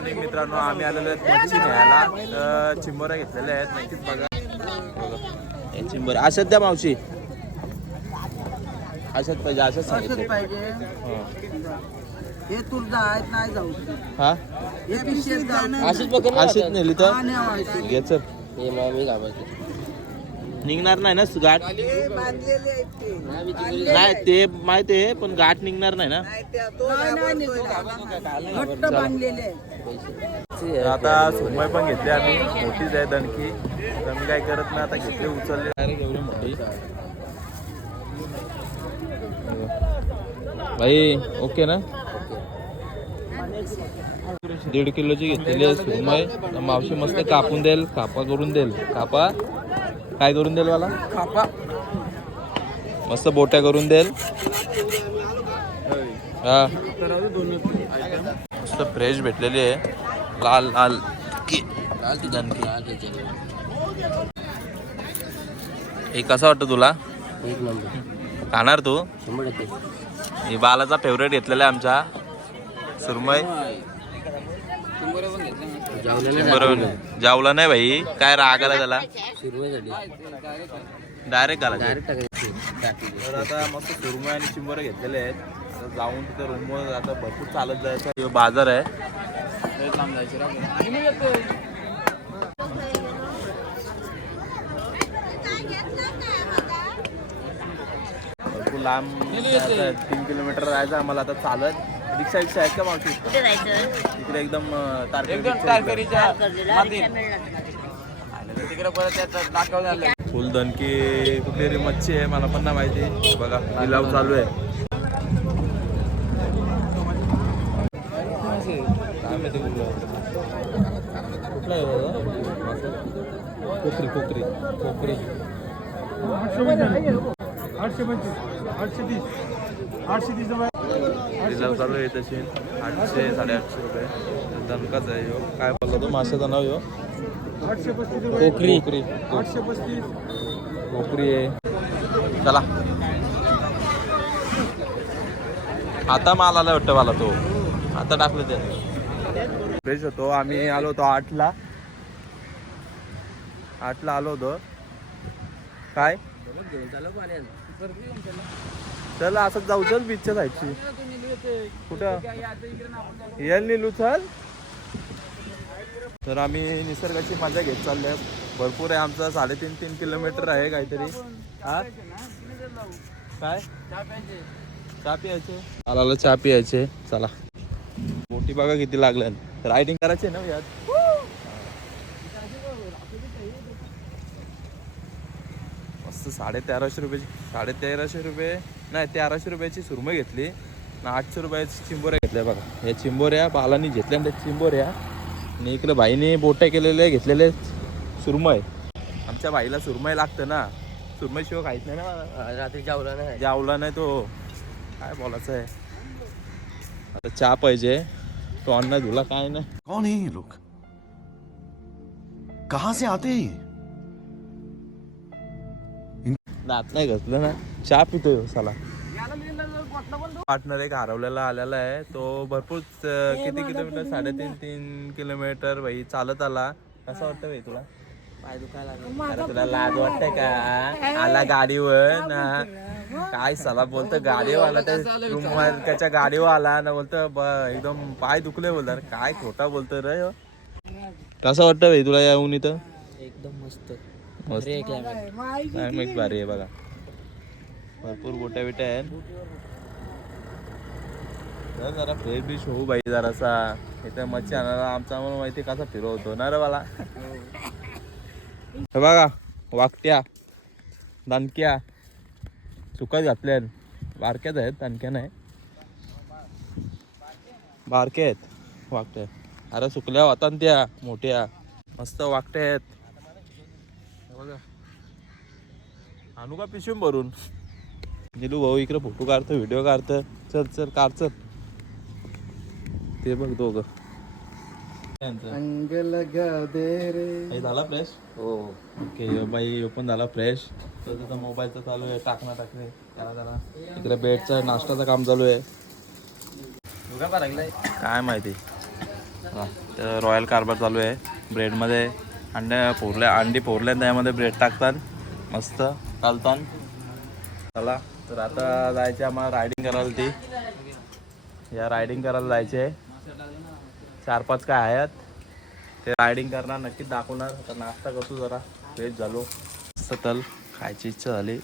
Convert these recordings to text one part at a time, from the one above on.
Morning मित्रांनो आम्ही आलेलो आहेत मच्छी न्यायला तर चिंबोऱ्या घेतलेल्या आहेत. नक्कीच बघा. हे चिंबोऱ्या अशाच द्या मावशी. अशाच पाहिजे असंच सांगितले. पाहिजे. हो. हे हा? हे अशीच नेली तर. घे चल. हे मग मी घाबरते. निघणार नाही ना गाठ? नाही. ते माहिती आहे पण गाठ निघणार नाही ना? आता सुरमई पण घेतली आम्ही. मोठीच आहे दणकी तर मी काय करत नाही आता घेतली उचलली. डायरेक्ट एवढी मोठी भाई ओके ना? दीड किलोची घेतलेली आहे सुरमई तर मावशी मस्त कापून देईल कापा करून देईल. कापा. काय करून देईल मला? खापा. मस्त बोट्या करून देईल. हा. मस्त फ्रेश भेटलेली आहे. लाल लाल. की लाल दणकी हे कसं वाटतं तुला? एक नंबर. खाणार तू? शंभर टक्के. बालाचा फेवरेट घेतलेला आहे आमचा. सुरमई. बरोबर. जावला नाही भाई. काय राग आला त्याला? डायरेक्ट आला तर आता मस्त सुरमई आणि चिंबोरे घेतलेले आहेत. आता जाऊन तिथे रूमवर आता भरपूर चालत जायचं हे बाजार आहे. भरपूर लांब. तीन किलोमीटर जायचं आम्हाला आता चालत. रिक्षा रिक्षा आहेत का मावशी? कुठे जायचं? तिकडे एकदम फुल दणकी कुठली मच्छी आहे मला पण नाही माहिती. बघा लिलाव चालू आहे. काय माहिती कुठलं कुठला आहे बाबा? कोकरी कोकरी कोकरी लिलाव चालू आहे तशी आठशे साडेआठशे रुपये. दणकाच आहे ह्यो. काय बोलला तो? माशाचं नाव ह्यो? कोकरी. कोकरी. कोकरी आहे. चला. आता माल आला वाटतं मला तो. आता टाकले ते फ्रेश होतो. आम्ही आलो होतो आठला. आठला आलो होतो. काय? चल असं जाऊ चल बीचच्या जायची कुठं? येल निलू चल. तर आम्ही निसर्गाची मजा घेत चालले भरपूर आहे आमचं साडेतीन तीन किलोमीटर आहे काहीतरी. हा? काय? चहा प्यायचे. आला चहा प्यायचे. चला. मोठी बघा किती लागल्यात रायडिंग करायची आहे ना यात? मस्त साडे तेराशे रुपये साडे तेराशे रुपये. नाही तेराशे रुपयाची सुरमई घेतली. आणि आठशे रुपयाची चिंबोऱ्या घेतल्या बघा. या चिंबोऱ्या बालांनी घेतल्या आणि त्या चिंबोऱ्या आणि इकडे भाईने बोट्या केलेल्या घेतलेले सुरमई. आमच्या भाईला सुरमई लागतं ना. सुरमई शिवाय खायच नाही ना. रात्री जावला नाही. जावला नाही तो. काय बोलायचं आहे? आता चहा पाहिजे. तो अन्न धुला काय नाही. कौन है ये लोग? कहां से आते दात नाही घसलं ना चहा पितोय हो साला पार्टनर एक हरवलेला आलेला आहे तो भरपूर किती किलोमीटर? साडेतीन तीन किलोमीटर भाई चालत आला. कसं वाटतं भाई तुला? पाय दुखायला लागले. अरे तुला लाज वाटतंय का? आला गाडीवर ना? काय सला बोलतो गाडीवाला त्या रूम त्याच्या गाडीवर आला ना बोलतो ब- एकदम पाय दुखले बोलतो काय खोटा बोलतो रे ह्यो. कसं वाटतं भाई तुला येऊन इथं? एकदम मस्त. मस्त. क्लायमेट भारी आहे बघा. भरपूर गोट्या बिट्या आहेत. जरा फ्रेश बिश होऊ बाई जरासा. इथं मच्छी आणायला आमचा आम्हाला माहिती कसा फिरवतो ना रे मला हे. बघा वाकट्या दानक्या चुका घातल्या बारक्याच आहेत दानक्या नाही. बारक्या आहेत वाकट्या अरे सुकल्या होता ना त्या मोठ्या. मस्त वाकट्या आहेत. हे बघा. आणू का पिशवी भरून. निलू भाऊ इकडे फोटो काढतो व्हिडिओ काढतं चल चल काढ चल. ते बघ दोघं. हे झाला फ्रेश हो. ओके बाई पण झाला फ्रेश तर मोबाईलचा चालू आहे टाकणं टाकणे. त्याला जरा. इकडे बेडचं नाश्ताचं काम चालू आहे. काय माहिती. तर रॉयल कारभार चालू आहे ब्रेडमध्ये अंड्या फोरल्या अंडी फोरल्या आणि त्यामध्ये ब्रेड टाकतात. मस्त. चालतात चला तर आता जायचे आम्हाला रायडिंग करायला ती. या रायडिंग करायला जायचे. चार पाच काय आहेत. ते रायडिंग करणार नक्कीच दाखवणार. आता नाश्ता करतो जरा. फ्रेश झालो. मस्त तल खायची इच्छा झाली.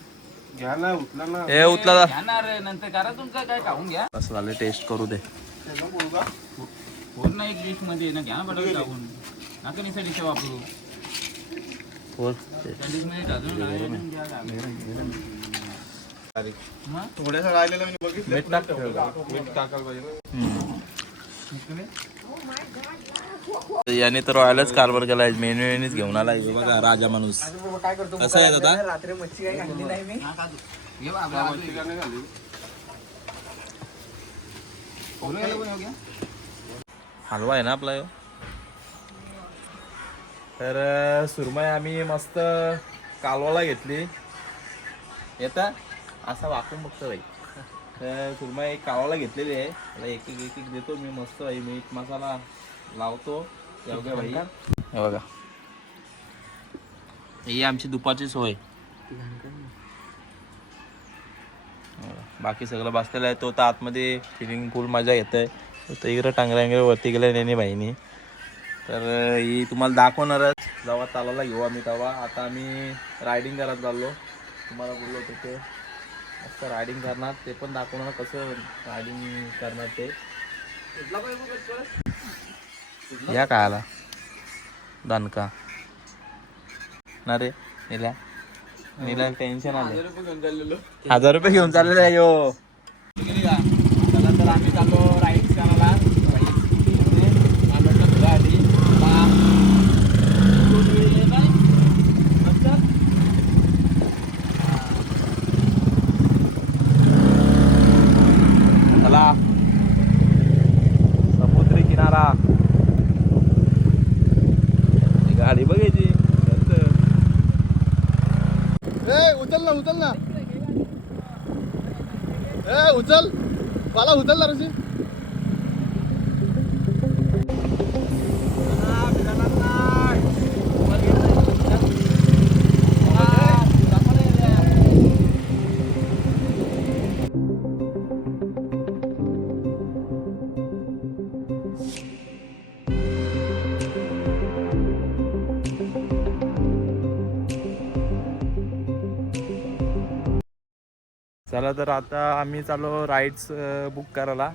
ए उतला जा. नंतर करा तुमचं काय खाऊन घ्या. कसं झालं टेस्ट करू दे. पूर्ण एक डिशमध्ये ना घ्या टाकून. वापरू? मीठ टाक हम्म. याने तर रॉयलच कारभार केलाय मेन्यू येणीच घेऊन आलाय हे बघा राजा माणूस. कसं आहे दादा? रात्री मच्छी खाल्ली नाही मी. घे. बोलू हो? हलवा आहे ना आपला ह्यो? तर अं, सुरमई आम्ही मस्त कालवाला घेतली. येता? असा वाकून बघतो बाई. तर सुरमई कालवाला घेतलेली आहे. त्याला एक एक एक एक देतो मी मस्त बाई. मीठ मसाला लावतो. एवढ्या हे बघा. ही आमची दुपारची सोय. बाकी सगळं बसलेलं आहे. तो तर आतमध्ये फिलिंग फुल मजा येत आहे तर इकडं टांगऱ्या वरती गेल्या नेने बाईनी तर ही तुम्हाला दाखवणारच. जेव्हा चालायला घेऊ आम्ही तेव्हा. आता आम्ही रायडिंग करत चाललो. तुम्हाला बोललो होतो ते. मस्त रायडिंग करणार. ते पण दाखवणार कसं रायडिंग करणार ते. या काय आला दणका ना रे निला. निला टेन्शन आलं हजार रुपये घेऊन चाललेला आहे यो गेली का? चला तर आम्ही चाललो राईड्स करायला बाई. आंबेडकर तुझ्यासाठी. बा. तू वेळ येत आहे? मस्त? चला समुद्री किनारा ही गाडी बघायची ए उचल ना उचल ना ए उचल. मला उचल ना रशी चला तर आता आम्ही चाललो राईड्स बुक करायला.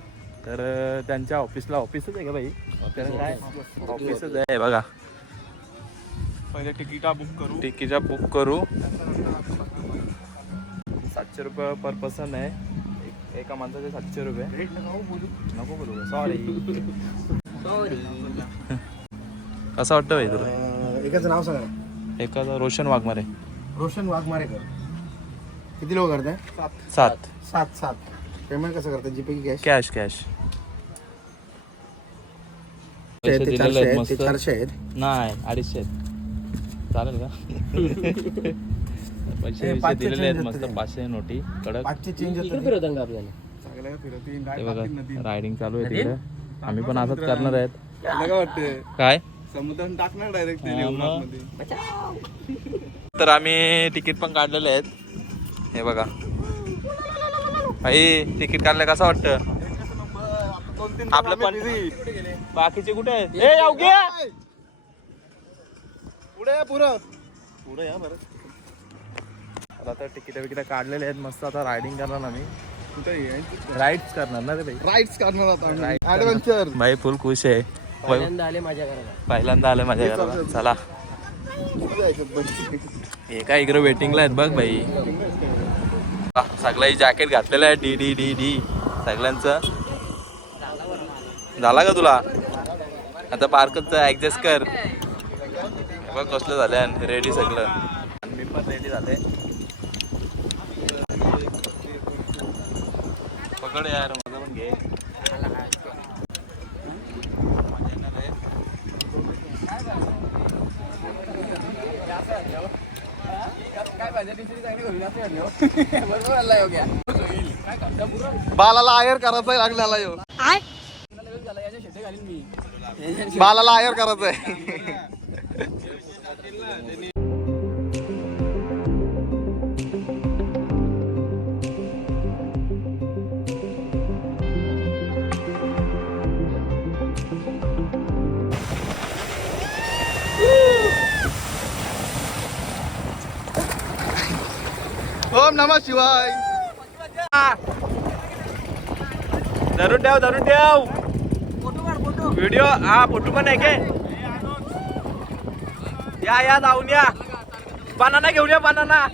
तर त्यांच्या ऑफिसला ऑफिसच आहे का भाई तर काय? ऑफिसच आहे. बघा. पहिले तिकीटा बुक करू. तिकीटा बुक करू. सातशे रुपये पर पर्सन आहे. एक- एका माणसाचे सातशे रुपये. नको बोलू. सॉरी कसं वाटतं भाई तुला? एकाचं नाव सांगा. एखादा रोशन वाघमारे. रोशन वाघमारेकर. किती लोक करताय? सात. सात सात. पेमेंट कसं करताय? जीपे की कॅश कॅश कॅश ते पैसे दिलेले चारशे आहेत आहेत ते मस्त. चारशे आहेत. नाही अडीचशे आहेत. चालेल का? पैसे बिशे पाचशे दिलेले आहेत change मस्त होते. पाचशे नोटी कडक. पाचशे चेंज ते बघा रायडिंग चालू आहे तिकडे. आम्ही पण असंच करणार आहेत. काय वाटते काय? समुद्रात टाकणार डायरेक्ट हा. तर आम्ही तिकीट पण काढलेले आहेत. हे बघा. भाई तिकीट काढलं कसं वाटतं? आपलं पण बाकीचे कुठे आहेत! पुढे या पुढं पुढे या बरं. आता तिकीट वगैरे काढलेले आहेत. मस्त आता रायडिंग करणार आम्ही राईड्स करणार ना रे भाई राईड्स करणार आता ऍडव्हेंचर भाई फुल खुश आहे. पहिल्यांदा आले माझ्या घराला. पहिल्यांदा आलं माझ्या घराला. चला. हे काय इकडे वेटिंगला आहेत बघ भाई सगळ्या जॅकेट घातलेलं आहे. D D D D. सगळ्यांचं. झाला का तुला? आता पार्कच ऍडजस्ट कर. बघ कसलं झालं रेडी सगळं. आणि मी पण रेडी झाले. पकड यार माझं पण घे. बालाला आयर करायचा लागलेला यो बालाला आयर करायचंय. ओम नम शिवाय. धरून ठेव धरून ठेव. व्हिडिओ हा फोटो पण आहे के या या जाऊन या. बनाना घेऊन या बनाना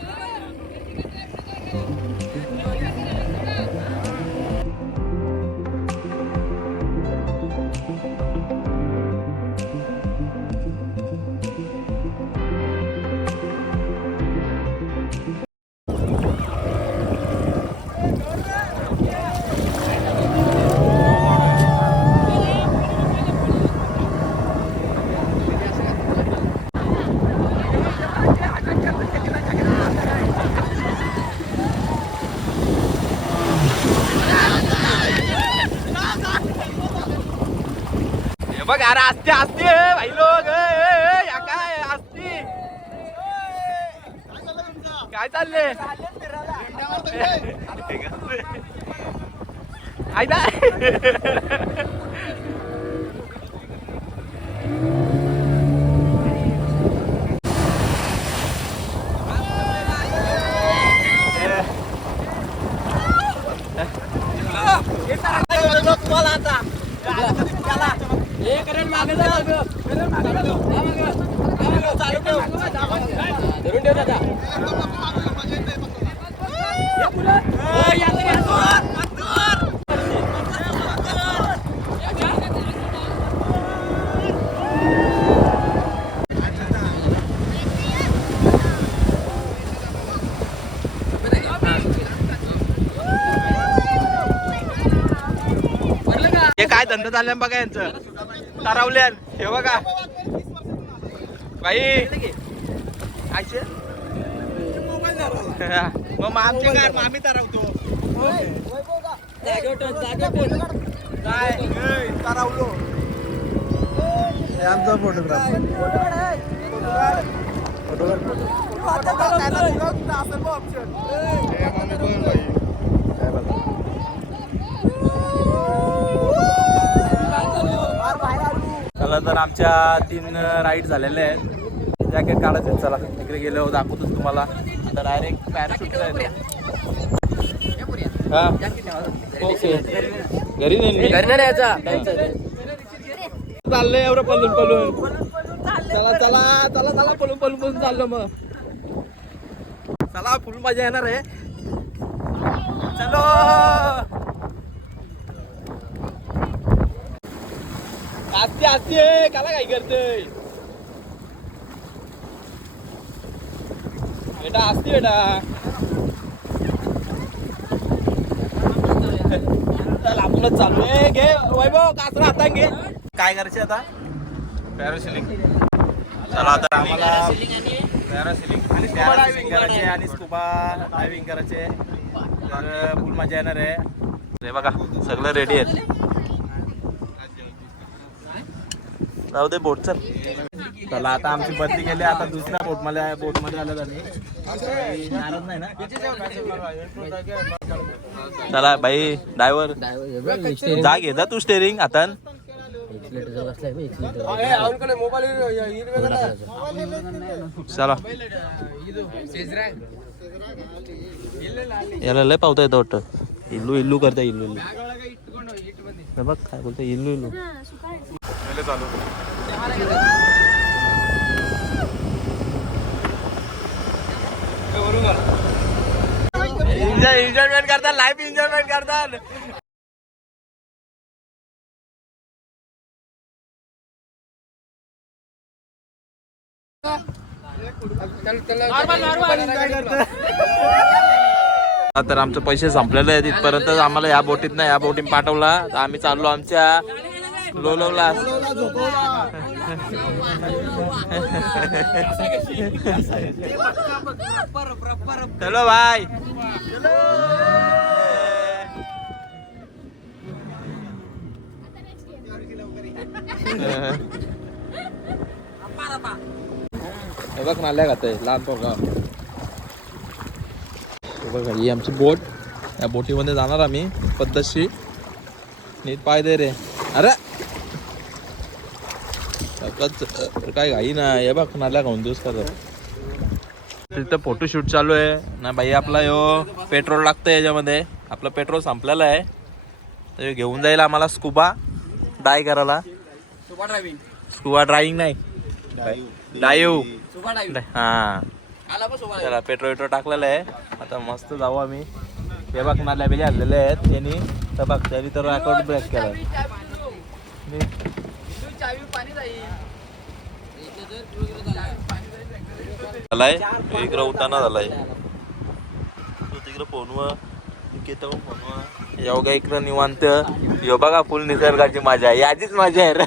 अरे असते असते भाई लोक या काय असते काय चालले काय धंदा चालल्या बघा यांचं. तारावल्यान. हे बघा. बाई. कायचे मग मग आमचे काय मग आम्ही तारावतो. काय? तारावलो. हे आमचा फोटोग्राफ चला तर आमच्या तीन राईड झालेल्या आहेत. जॅकेट काढायचे चला. इकडे गेलो दाखवतोच तुम्हाला. आता डायरेक्ट पॅराशूट हा. ओके. घरी नाही चाललंय एवढं पलून पलून. चला चला चला चला पलून पलून पलून चाललो मग. चला फुल मजा येणार आहे. चलो. आस्ते आस्ते काला काय करतोय? बेटा आस्ते बेटा. चल आपलं चालू आहे. घे वैभव कासरा आता घे. काय करायचे आता? पॅरासिलिंग चला आता आम्हाला पॅरासिलिंग पॅरासिलिंग करायचे आणि स्कुबा डायव्हिंग करायचे तर फुल मजा येणार आहे. हे बघा सगळं रेडी आहेत. जाऊ दे बोट चल. चला आता आमची बदली गेली आता दुसऱ्या बोटमध्ये बोटमध्ये आलो नाही ना? चला बाई ड्रायव्हर जा घे जा तू स्टेरिंग हातान चला. याला लय पावता येतं वाटतं. इल्लू इल्लू करता इल्लू इल्लू. हे बघ काय बोलतो इल्लू इल्लू एन्जॉयमेंट करतात लाईफ एन्जॉयमेंट करतात. तर आमचे पैसे संपलेले आहेत. इथपर्यंत आम्हाला या बोटीत नाही या बोटीत पाठवला. तर आम्ही चाललो आमच्या लोलवला चलो भाई. बघ नाल्या खात आहे लहान पोरगाव बघा ही आमची बोट. या बोटीमध्ये जाणार आम्ही. पद्धतशीर. नीट पाय दे रे. अरे! काय घाई ना. हे बघ नाल्या खाऊन दिवस तिथं फोटोशूट चालू आहे. ना बाई आपला यो पेट्रोल लागतं याच्यामध्ये. आपलं पेट्रोल संपलेलं आहे. तर घेऊन जाईल आम्हाला स्कुबा डाय करायला. सुपर ड्रायव्हिंग स्कुबा ड्राईंग नाही. डायू सुपर ड्रायव्हिंग हा. त्याला पेट्रोल पेट्रोल टाकलेलं आहे. आता मस्त जाऊ आम्ही. हे बघ नाल्या बिल्या आणलेले आहेत. त्यांनी तर बघ त्यांनी तर अकाउंट ब्रेक केलं. झालाय. इकडं उताना झालाय. तू तिकडं फोनवर का इकडं निवांत. यो बघा फुल निसर्गाची मजा. आहे याचीच मजा आहे रे.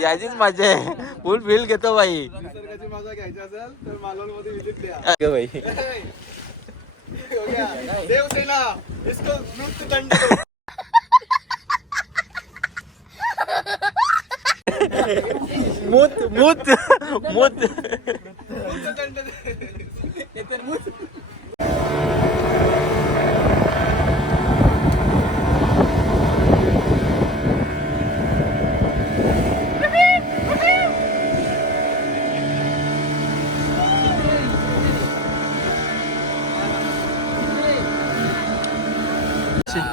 याचीच मजा आहे. फुल फील घेतो बाई. निसर्गाची मजा घ्यायची असेल तर मालवणमध्ये विजिट द्या. अगं बाई. देवसेना. इसको मृत्यू दंड दो. मूत मूत मूत.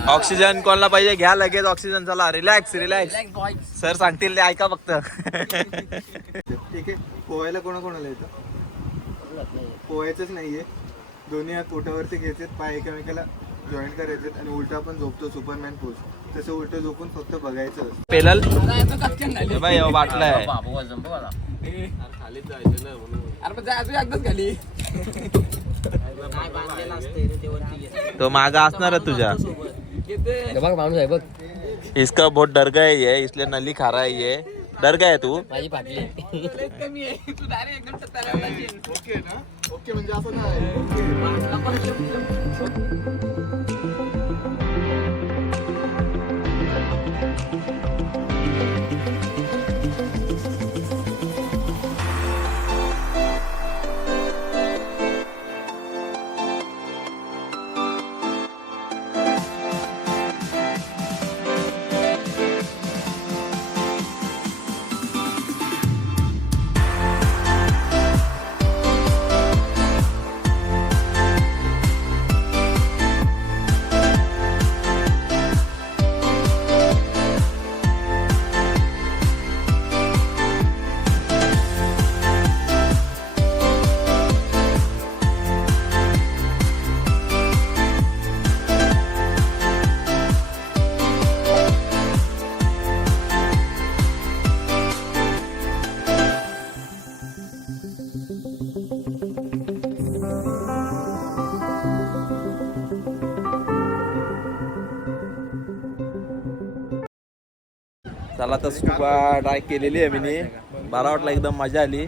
ऑक्सिजन कोणाला पाहिजे घ्या लगेच ऑक्सिजन चला रिलॅक्स रिलॅक्स सर सांगतील ते ऐका फक्त. ठीक आहे पोहायला कोणाकोणाला येतं? पोहायचंच नाहीये. दोन्ही हात पोटावरती घ्यायचे पाय एकामेकाला जॉईंट करायचे आणि उलटा आपण झोपतो सुपरमॅन पोज तसं उलट झोपून फक्त बघायचं. पेलल? पण खाली. तो मागा असणार तुझ्या. बघ माणूस आहे बघ इसका बहुत डर गया ये इसलिए नली खा रहा है ये। डर गया तू? माझी फाटली तू. ओके ना? ओके म्हणजे असं नाही. चला तर स्कुबा ट्राय केलेली आहे मी बारा वाटला एकदम मजा आली.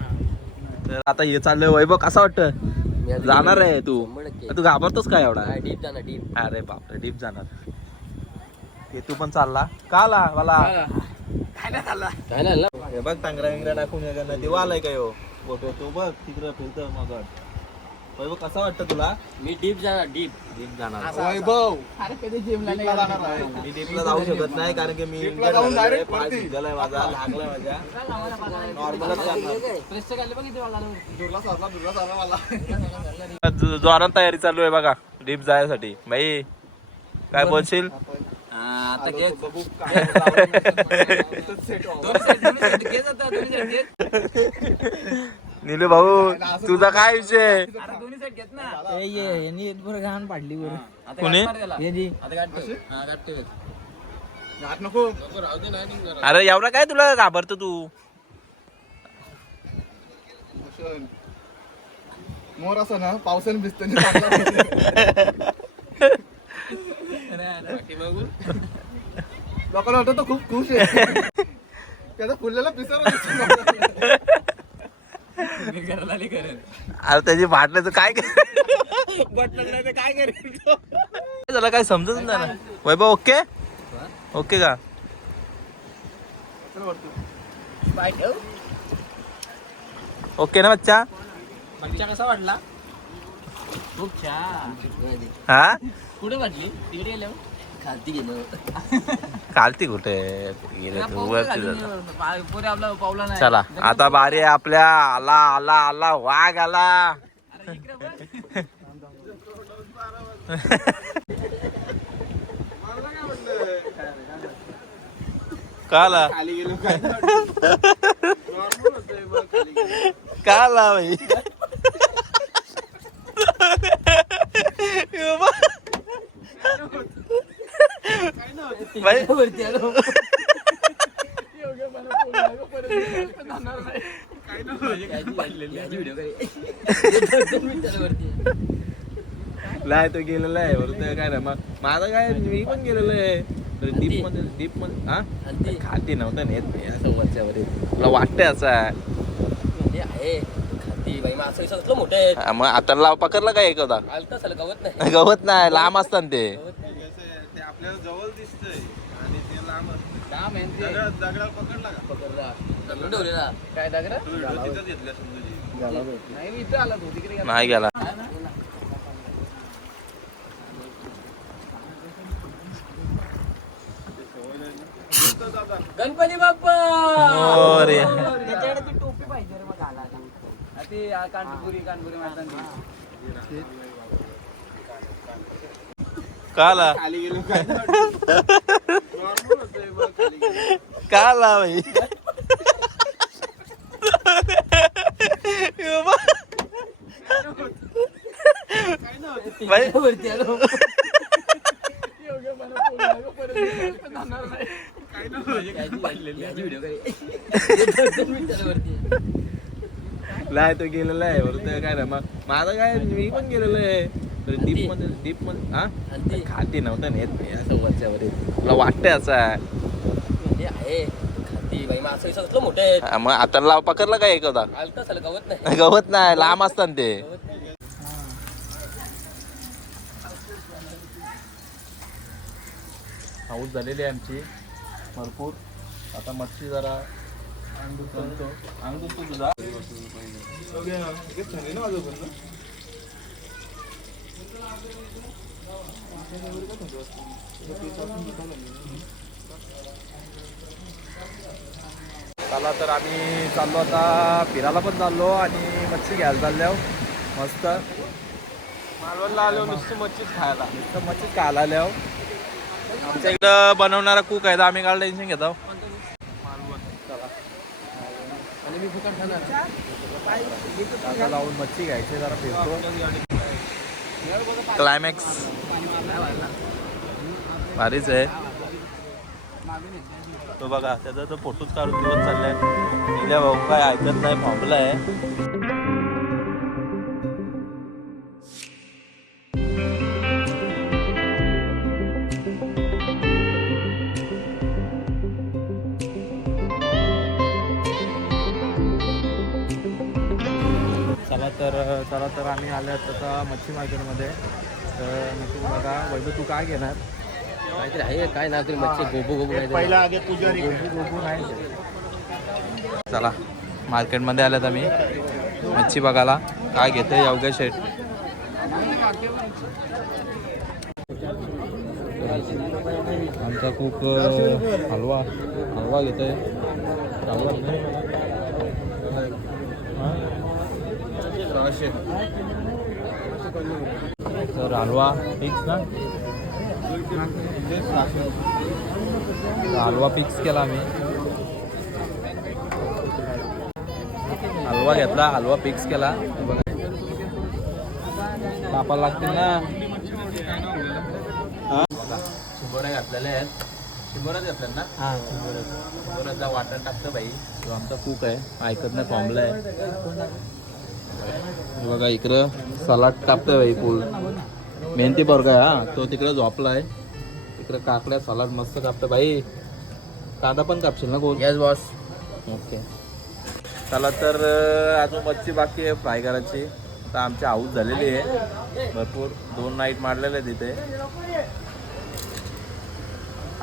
तर आता हे चाललंय वैभव कसं वाटतं? जाणार आहे तू? तू घाबरतोस काय एवढा? डीप जाणार डीप अरे बापरे डीप जाणार. हे तू पण चालला. का आला? मला काय नाही ना हे बघ टांगरा विंगरा टाकून तेव्हा आलाय काय हो तू बघ तिकडं फिरतं मग वैभव कसा वाटतं तुला? मी डीप जाणार डीप डीप जाणार. वैभव! अरे कधी जिमला Deep ला जाणार? आहे. मी डीपला जाऊ शकत नाही कारण की मी जाऊन direct पाय वरती. माझा लागलाय माझ्या. नॉर्मलच दुर्ला सारला दुर्ला सारला मला जोरात तयारी चालू आहे बघा डीप जायसाठी. भाई काय बोलशील? आता घे. बघू काय होतं. set व्हावं. दोन set, दोन set. घे आता, दोन्ही set घे. नीलू भाऊ तुझा काय विषय? अरे दोन्ही set घेत ना. घाण पाडली बरं. आता कुणी? हा, अरे एवढा काय तुला घाबरतो तू. मोर असं ना पावसाने भिजतं लोकांना वाटत तो खूप खुश आहे. त्याचा फुललेला पिसर मी घराला आली करेन. अरे त्याची फाटलं तर काय बटन नाही तर काय करेल तो? त्याला काय समजत नाही ना. वैभव ओके ओके का? पाय ठेव ओके ना बच्चा? बच्चा कसा वाटला? खूप छान. हा? कुठे वाटली? तिकडे गेलो खालती गेलो. चालती कुठे? गेले तू वरती जातो. पुरे आपला पावला नाही. चला आता बारी आहे आपल्या आला आला आला वाघ आला. अरे इकडे बघ. का आला? खाली गेलो काय नॉर्मल होतंय बघ खाली गेलो. का आला भाई भाई. वरती आलो. नाही तो गेलेला आहे. बरोबर काय ना मग माझं काय मी पण गेलेलो आहे. डीपमध्ये डीपमध्ये हा? खाती नव्हतं नेत असं वरच्यावर मला वाटतंय असं? आहे. मग आता लाव पकडला काय गवत नाही. गवत नाही लांब असतात ते कसं आहे, ते आपल्याला जवळ दिसतंय आणि ते लांब दगड पकडला का? ठेवलेला. काय दगड? नाही इथं आला तो तिकडे गेला. नाही गेला. गणपती बाप्पा! मोरया. त्याच्याकडे ती टोपी पाहिजे रे मग घालायला. हा, ती आ, कानपुरी कानपुरी मारताना ती. का आला खाली गेलो काय नॉर्मल होतंय बघ खाली गेलो का आला भाई भाई वरती आलो नाही तो गेलेला आहे बरोबर काय ना मग माझं काय मी पण गेलेलो आहे डीपमध्ये डीपमध्ये हा खाती नव्हतं नेत मी असं वरच्यावर मला वाटतंय असं मोठे हा, मग आता लाव पकडला काय आलता सर गवत नाही. गवत नाही लांब असतात ते. गवत नाही. हाऊस झालेली आहे आमची भरपूर. आता मच्छी जरा तुझा थंडी ना वाजव पण चला तर आम्ही चाललो आता फिरायला पण चाललो आणि मच्छी घ्यायला चाललो. मस्त. मालवणला आलो नुसतं मच्छीच खायला. नुसतं मच्छीच खायला आलो. आमच्या इकडं बनवणारा कुक आहे तर आम्ही काय टेन्शन घेतो. आता लावून मच्छी घ्यायची जरा फिरतो. क्लायमॅक्स भारीच आहे. तो बघा त्याचा तो फोटोच काढून दिवस चाललाय. गेल्या भाऊ काय ऐकत नाही फॉर्मला आहे चला तर चला तर आम्ही आलो आता मच्छी मार्केटमध्ये तर मच्छी बघा वैभव तू काय घेणार? काहीतरी आहे काय नाव तरी मच्छी गोबो गोबो काहीतरी चला मार्केटमध्ये आल्यात आम्ही. मच्छी बघायला. काय घेते योग्य शेट आमचा खूप हलवा हलवा घेतोय. हलवा तर हलवा फिक्स ना? हलवा फिक्स केला आम्ही. हलवा घेतला हलवा फिक्स केला. कापायला लागतील ना. शिंबोऱ्या घातलेल्या आहेत. शिंबोऱ्याच घातल्यात ना? शिंबोऱ्याचा वाटण टाकतं बाई. तो आमचा कुक आहे ऐकत नाही फॉर्मला आहे. हे बघा इकडं सलाड टाकतोय बाई फुल मेहनती बर्ग आहे हा. तो तिकडे झोपला आहे. इकडं काकड्या सलाड मस्त कापतं. बाई कांदा पण कापशील ना कोण? येस बॉस ओके चला तर अजून मच्छी बाकी आहे फ्राय करायची. आता आमची हाऊस झालेली आहे. भरपूर दोन नाईट मारलेले आहे तिथे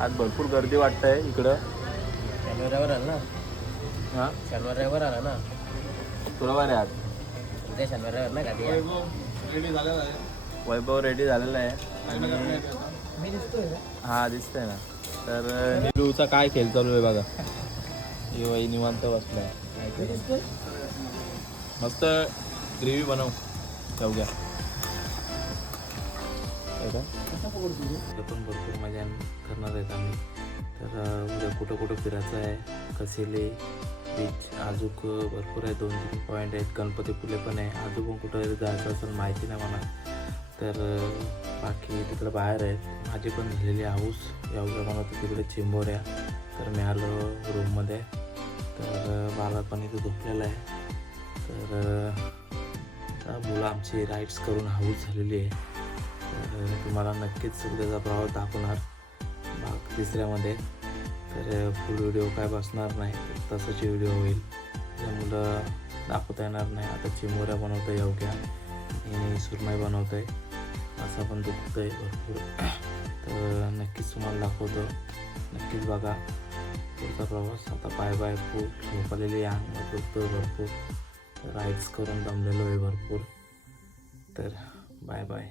आज भरपूर गर्दी वाटत आहे इकडं. कॅमेऱ्यावर आल ना? हा? शनिवार रविवार आला ना? तुला बरे आज. उद्या शनिवार रविवार ना का वैभव रेडी झालेला आहे. आणि हा दिसतंय ना. तर निलूचा काय खेळ चालू आहे बघा. हे वही निवांत बसलाय. मस्त ग्रेव्ही बनव. चौघ्या काय पण भरपूर मजा करणार आहेत आम्ही. तर उद्या कुठं कुठं फिरायचं आहे? कसेले बीच अजूक भरपूर आहे. दोन तीन पॉईंट आहेत. गणपतीपुले पण आहे. अजून पण कुठं जायचं असेल माहिती नाही मला. तर बाकी तिकडं बाहेर आहेत. माझी पण झालेली हाऊस. एवढ्या मला तर तिकडे चिंबोऱ्या तर मी आलो रूममध्ये. तर अं, बाला पण इथे झोपलेलं आहे. तर मुलं आमची राईड्स करून हाऊस झालेली आहे. तर तुम्हाला नक्कीच उद्याचा प्रवास दाखवणार. भाग तिसऱ्यामध्ये. तर फुल व्हिडिओ काय बसणार नाही तसंच व्हिडिओ होईल. ते मुलं दाखवता येणार नाही. आता चिमोऱ्या बनवता येऊ घ्या मी सुरमई बनवतो आहे असं पण दुखतो आहे भरपूर. तर नक्कीच तुम्हाला दाखवतो. नक्कीच बघा. पुढचा प्रवास. आता बाय बाय खूप झोपलेली आहे. दुखतो आहे भरपूर. राईड्स करून दमलेलो आहे भरपूर. तर बाय बाय